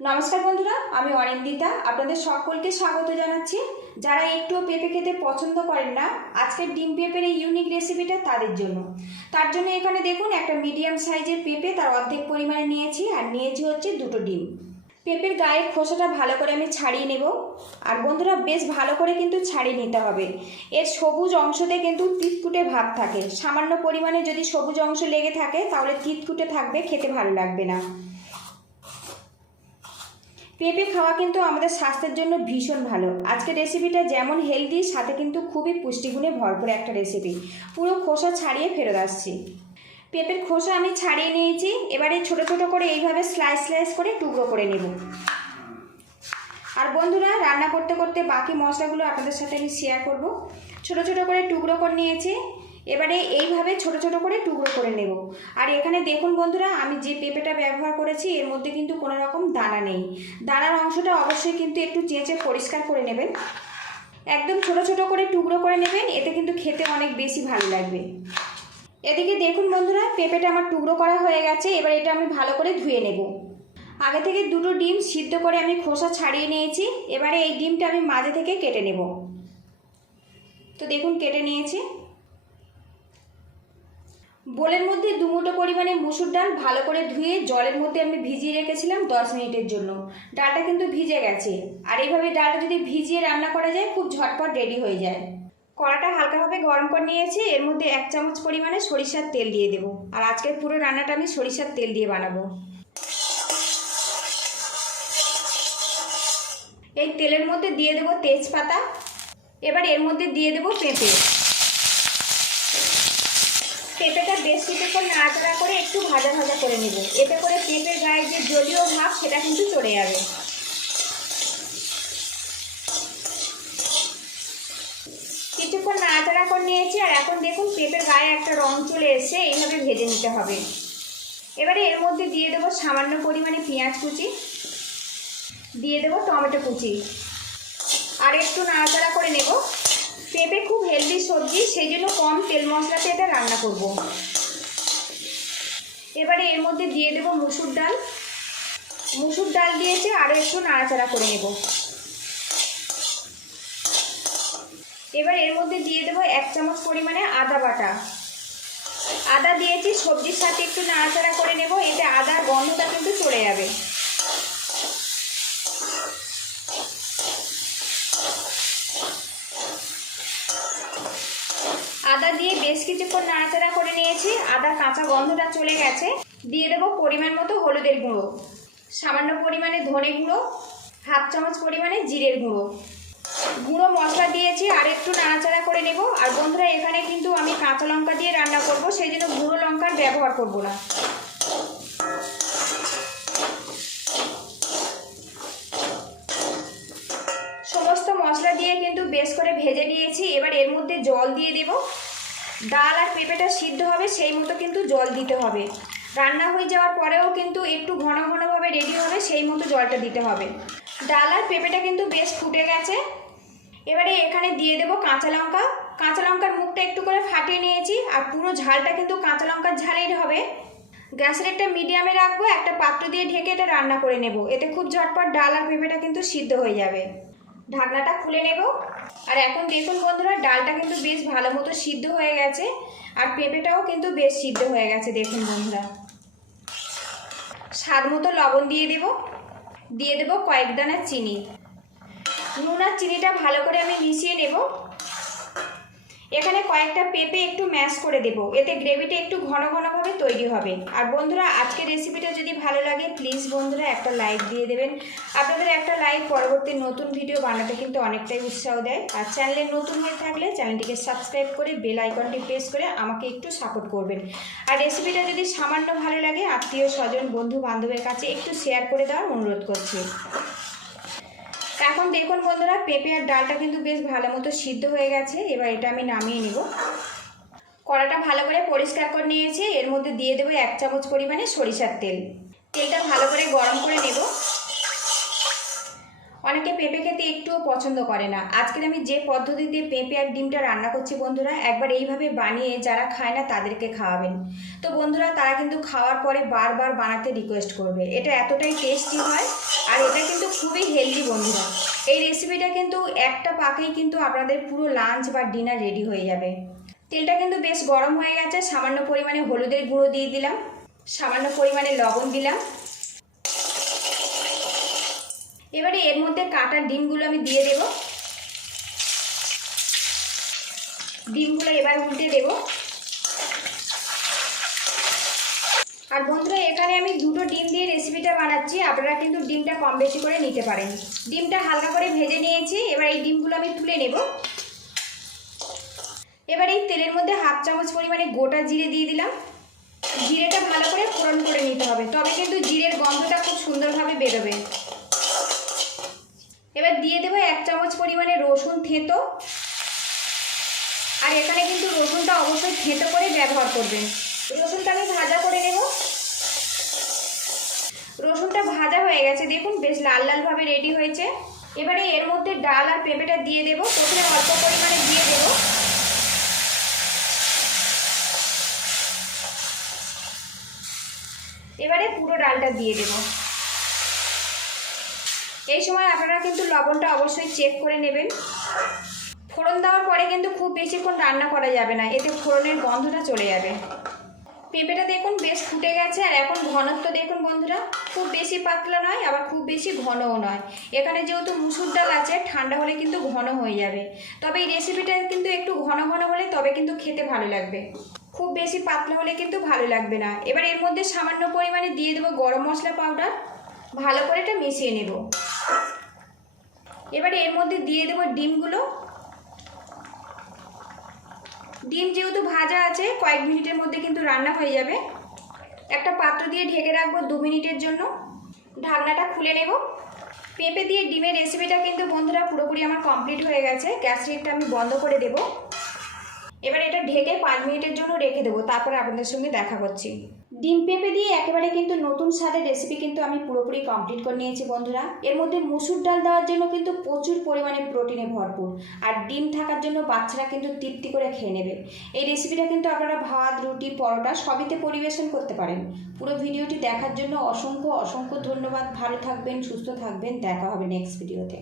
নমস্কার বন্ধুরা, আমি অনিন্দিতা আপনাদের সকলকে স্বাগত জানাচ্ছি। যারা একটু পেঁপে খেতে পছন্দ করেন না, আজকের ডিম পেঁপের এই ইউনিক রেসিপিটা তাদের জন্য। তার জন্য এখানে দেখুন একটা মিডিয়াম সাইজের পেঁপে তার অর্ধেক পরিমাণে নিয়েছি, আর নিয়েছি হচ্ছে 2টো ডিম। পেঁপের গায়ের খোসাটা ভালো করে আমি ছাড়িয়ে নেব। আর বন্ধুরা বেশ ভালো করে কিন্তু ছাড়িয়ে নিতে হবে। এর সবুজ অংশতে কিন্তু তিতকুটে ভাব থাকে, সামান্য পরিমাণে যদি সবুজ অংশ লেগে থাকে তাহলে তিতকুটে থাকবে, খেতে ভালো লাগবে না। পেঁপে খাওয়া কিন্তু আমাদের স্বাস্থ্যের জন্য ভীষণ ভালো। আজকের রেসিপিটা যেমন হেলদি, সাথে কিন্তু খুবই পুষ্টিগুণে ভরপুর একটা রেসিপি। পুরো খোসা ছাড়িয়ে ফেরত আসছি। পেঁপের খোসা আমি ছাড়িয়ে নিয়েছি। এবারে ছোট ছোট করে এইভাবে স্লাইস স্লাইস করে টুকরো করে নেব। আর বন্ধুরা, রান্না করতে করতে বাকি মশলাগুলো আপনাদের সাথে আমি শেয়ার করব। ছোট ছোট করে টুকরো করে নিয়েছি। এবারে এইভাবে ছোট ছোট করে টুকরো করে নেব। আর এখানে দেখুন বন্ধুরা, আমি যে পেঁপেটা ব্যবহার করেছি এর মধ্যে কিন্তু কোনো রকম দানা নেই। দানার অংশটা অবশ্যই কিন্তু একটু চেঁচে পরিষ্কার করে নেবেন। একদম ছোট ছোট করে টুকরো করে নেবেন, এতে কিন্তু খেতে অনেক বেশি ভালো লাগবে। এদিকে দেখুন বন্ধুরা, পেঁপেটা আমার টুকরো করা হয়ে গেছে। এবার এটা আমি ভালো করে ধুয়ে নেব। আগে থেকে 2টো ডিম সিদ্ধ করে আমি খোসা ছাড়িয়ে নিয়েছি। এবারে এই ডিমটা আমি মাঝে থেকে কেটে নেব। তো দেখুন কেটে নিয়েছি। বোলের মধ্যে 2 মুঠো পরিমাণে মুসুর ডাল ভালো করে ধুয়ে জলের মধ্যে আমি ভিজিয়ে রেখেছিলাম 10 মিনিটের জন্য। ডালটা কিন্তু ভিজে গেছে। আর এইভাবে ডালটা যদি ভিজিয়ে রান্না করা যায়, খুব ঝটপট রেডি হয়ে যায়। কড়াটা হালকাভাবে গরম করে নিয়েছি। এর মধ্যে 1 চামচ পরিমাণে সরিষার তেল দিয়ে দেবো। আর আজকের পুরো রান্নাটা আমি সরিষার তেল দিয়ে বানাবো। এই তেলের মধ্যে দিয়ে দেবো তেজপাতা। এবার এর মধ্যে দিয়ে দেবো পেঁপে। পেঁপেটা বেশ কিছুক্ষণ নাড়াচাড়া করে একটু ভাজা ভাজা করে নেব। এতে করে পেঁপের গায়ে যে জলীয় ভাব সেটা কিন্তু চলে যাবে। কিছুক্ষণ নাড়াচাড়া করে নিয়েছি। আর এখন দেখুন পেঁপের গায়ে একটা রং চলে এসে, এইভাবে ভেজে নিতে হবে। এবারে এর মধ্যে দিয়ে দেবো সামান্য পরিমাণে পেঁয়াজ কুচি, দিয়ে দেবো টমেটো কুচি, আর একটু নাড়াচাড়া করে নেব। পেঁপে খুব হেলদি সবজি, সেই জন্য কম তেল মশলাতে এটা রান্না করব। এবারে এর মধ্যে দিয়ে দেব মুসুর ডাল। মুসুর ডাল দিয়েছে, আরও একটু নাড়াচাড়া করে নেব। এবার এর মধ্যে দিয়ে দেব 1 চামচ পরিমাণে আদা বাটা। আদা দিয়েছি, সবজির সাথে একটু নাড়াচাড়া করে নেব, এতে আদার গন্ধটা কিন্তু চলে যাবে। আদা দিয়ে বেশ কিছুক্ষণ নাড়াচাড়া করে নিয়েছি। আদার কাঁচা গন্ধটা চলে গেছে। দিয়ে দেবো পরিমাণ মতো হলুদের গুঁড়ো, সামান্য পরিমাণে ধনে গুঁড়ো, 1/2 চামচ পরিমাণে জিরের গুঁড়ো। গুঁড়ো মশলা দিয়েছি, আর একটু নাড়াচাড়া করে নেব। আর বন্ধুরা, এখানে কিন্তু আমি কাঁচা লঙ্কা দিয়ে রান্না করব, সেই জন্য গুঁড়ো লঙ্কার ব্যবহার করব না। সমস্ত মশলা দিয়ে কিন্তু বেশ করে ভেজে নিয়েছি। এবার এর মধ্যে জল দিয়ে দেব। ডাল আর পেঁপেটা সিদ্ধ হবে সেই মতো কিন্তু জল দিতে হবে। রান্না হয়ে যাওয়ার পরেও কিন্তু একটু ঘন ঘনভাবে রেডি হবে, সেই মতো জলটা দিতে হবে। ডাল আর পেঁপেটা কিন্তু বেশ ফুটে গেছে। এবারে এখানে দিয়ে দেব কাঁচা লঙ্কা। কাঁচা লঙ্কার মুখটা একটু করে ফাটিয়ে নিয়েছি। আর পুরো ঝালটা কিন্তু কাঁচা লঙ্কার ঝালেই হবে। গ্যাসের একটা মিডিয়ামে রাখবো, একটা পাত্র দিয়ে ঢেকে এটা রান্না করে নেব। এতে খুব ঝটপট ডাল আর পেঁপেটা কিন্তু সিদ্ধ হয়ে যাবে। ঢাকনাটা খুলে নেব। আর এখন দেখুন বন্ধুরা, ডালটা কিন্তু বেশ ভালো মতো সিদ্ধ হয়ে গেছে, আর পেঁপেটাও কিন্তু বেশ সিদ্ধ হয়ে গেছে। দেখুন বন্ধুরা, স্বাদ মতো লবণ দিয়ে দেব। দিয়ে দেব কয়েক দানা চিনি। নুন আর চিনিটা ভালো করে আমি মিশিয়ে নেব। এখানে কয়েকটা পেঁপে একটু ম্যাশ করে দেব, এতে গ্রেভিটা একটু ঘন ঘনভাবে তৈরি হবে। আর বন্ধুরা, আজকের রেসিপিটা যদি ভালো লাগে, প্লিজ বন্ধুরা একটা লাইক দিয়ে দেবেন। আপনাদের একটা লাইক পরবর্তী নতুন ভিডিও বানাতে কিন্তু অনেকটাই উৎসাহ দেয়। আর চ্যানেলে নতুন হয়ে থাকলে চ্যানেলটিকে সাবস্ক্রাইব করে বেল আইকনটি প্রেস করে আমাকে একটু সাপোর্ট করবেন। আর রেসিপিটা যদি সামান্য ভালো লাগে, আত্মীয় স্বজন বন্ধু বান্ধবের কাছে একটু শেয়ার করে দেওয়ার অনুরোধ করছি। এখন দেখুন বন্ধুরা, পেঁপে আর ডালটা কিন্তু বেশ ভালো মতো সিদ্ধ হয়ে গেছে। এবার এটা আমি নামিয়ে নিব। কড়াটা ভালো করে পরিষ্কার করে নিয়েছি। এর মধ্যে দিয়ে দেবো 1 চামচ পরিমাণে সরিষার তেল। তেলটা ভালো করে গরম করে নেব। অনেকে পেঁপে খেতে একটুও পছন্দ করে না। আজকে আমি যে পদ্ধতিতে পেঁপে আর ডিমটা রান্না করছি বন্ধুরা, একবার এইভাবে বানিয়ে যারা খায় না তাদেরকে খাওয়াবেন। তো বন্ধুরা, তারা কিন্তু খাওয়ার পরে বারবার বানাতে রিকোয়েস্ট করবে। এটা এতটাই টেস্টি হয়। আর এটা কিন্তু খুবই হেলদি বন্ধুরা। এই রেসিপিটা কিন্তু একটা পাকেই কিন্তু আপনাদের পুরো লাঞ্চ বা ডিনার রেডি হয়ে যাবে। তেলটা কিন্তু বেশ গরম হয়ে গেছে, সামান্য পরিমাণে হলুদের গুঁড়ো দিয়ে দিলাম, সামান্য পরিমাণে লবণ দিলাম। এবারে এর মধ্যে কাটা ডিমগুলো আমি দিয়ে দেব। ডিমগুলো এবার উল্টে দেব। আর বন্ধুরা এখানে আমি দুটো ডিম দিয়ে রেসিপিটা বানাচ্ছি, আপনারা কিন্তু ডিমটা কম বেশি করে নিতে পারেন। ডিমটা হালকা করে ভেজে নিয়েছি, এবার এই ডিমগুলো আমি তুলে নেব। এবার এই তেলের মধ্যে 1/2 চামচ পরিমাণে গোটা জিরে দিয়ে দিলাম। জিরেটা ভালো করে ফোড়ন করে নিতে হবে, তবে কিন্তু জিরের গন্ধটা খুব সুন্দরভাবে বেরোবে। এবার দিয়ে দেবো 1 চামচ পরিমাণে রসুন থেঁতো। আর এখানে কিন্তু রসুনটা অবশ্যই থেঁতো করে ব্যবহার করবেন। রসুনটা আমি ভাজা করে নেব। রসুনটা ভাজা হয়ে গেছে, দেখুন বেশ লাল লালভাবে রেডি হয়েছে। এবারে এর মধ্যে ডাল আর পেঁপেটা দিয়ে দেব। প্রথমে অল্প পরিমাণে দিয়ে দেব। এবারে পুরো ডালটা দিয়ে দেব। এই সময় আপনারা কিন্তু লবণটা অবশ্যই চেক করে নেবেন। ফোড়ন দেওয়ার পরে কিন্তু খুব বেশিক্ষণ রান্না করা যাবে না, এতে ফোড়নের গন্ধটা চলে যাবে। পেঁপেটা দেখুন বেশ ফুটে গেছে। আর এখন ঘনত্ব দেখুন বন্ধুরা, খুব বেশি পাতলা নয় আবার খুব বেশি ঘনও নয়। এখানে যেহেতু মুসুর ডাল আছে, ঠান্ডা হলে কিন্তু ঘন হয়ে যাবে। তবে এই রেসিপিটা কিন্তু একটু ঘন ঘন হলে তবে কিন্তু খেতে ভালো লাগবে, খুব বেশি পাতলা হলে কিন্তু ভালো লাগবে না। এবার এর মধ্যে সামান্য পরিমাণে দিয়ে দেবো গরম মশলা পাউডার। ভালো করে এটা মিশিয়ে নেব। এবারে এর মধ্যে দিয়ে দেবো ডিমগুলো। ডিম যেহেতু ভাজা আছে, কয়েক মিনিটের মধ্যে কিন্তু রান্না হয়ে যাবে। একটা পাত্র দিয়ে ঢেকে রাখবো 2 মিনিটের জন্য। ঢাকনাটা খুলে নেব। পেঁপে দিয়ে ডিমের রেসিপিটা কিন্তু বন্ধুরা পুরোপুরি আমার কমপ্লিট হয়ে গেছে। গ্যাস লিডটা আমি বন্ধ করে দেব। এবার এটা ঢেকে 5 মিনিটের জন্য রেখে দেবো, তারপরে আপনাদের সঙ্গে দেখা করছি। ডিম পেঁপে দিয়ে একেবারে কিন্তু নতুন স্বাদের রেসিপি কিন্তু আমি পুরোপুরি কমপ্লিট করে নিয়েছি বন্ধুরা। এর মধ্যে মুসুর ডাল দেওয়ার জন্য কিন্তু প্রচুর পরিমাণে প্রোটিনে ভরপুর, আর ডিম থাকার জন্য বাচ্চারা কিন্তু তৃপ্তি করে খেয়ে নেবে। এই রেসিপিটা কিন্তু আপনারা ভাত, রুটি, পরোটা সবইতে পরিবেশন করতে পারেন। পুরো ভিডিওটি দেখার জন্য অসংখ্য অসংখ্য ধন্যবাদ। ভালো থাকবেন, সুস্থ থাকবেন, দেখা হবে নেক্সট ভিডিওতে।